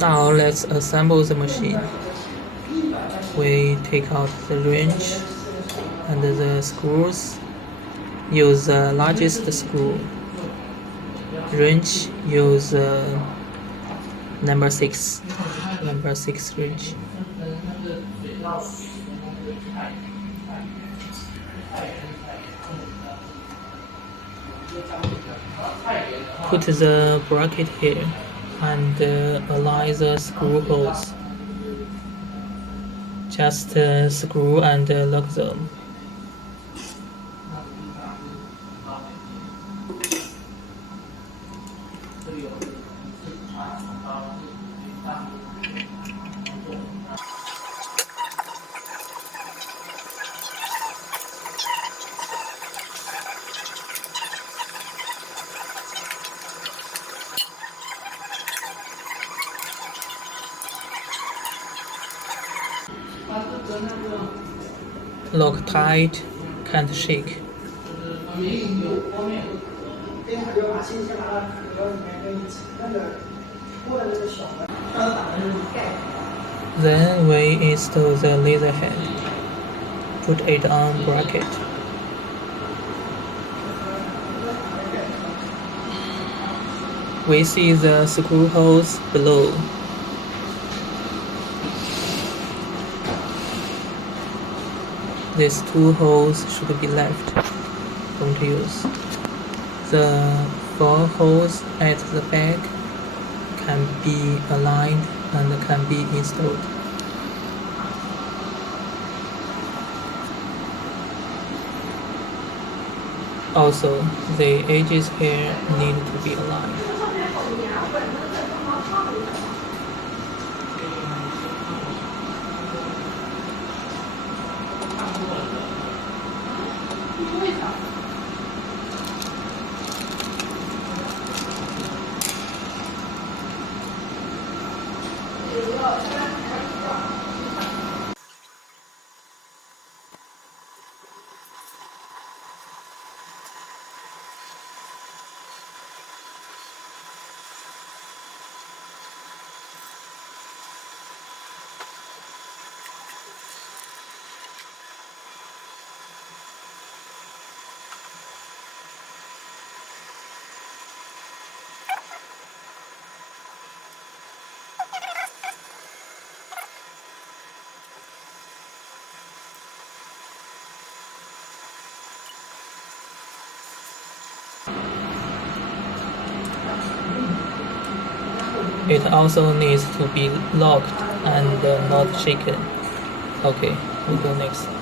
Now let's assemble the machine. We take out the wrench and the screws. Use the largest screw. Wrench use number 6 wrench. Put the bracket here and align the screw holes. Just screw and lock them. Lock tight, can't shake. Then we install the laser head. Put it on bracket. We see the screw holes below. These 2 holes should be left. Don't use. The 4 holes at the back can be aligned and can be installed. Also, the edges here need to be aligned. It also needs to be locked and not shaken. Okay, we go next.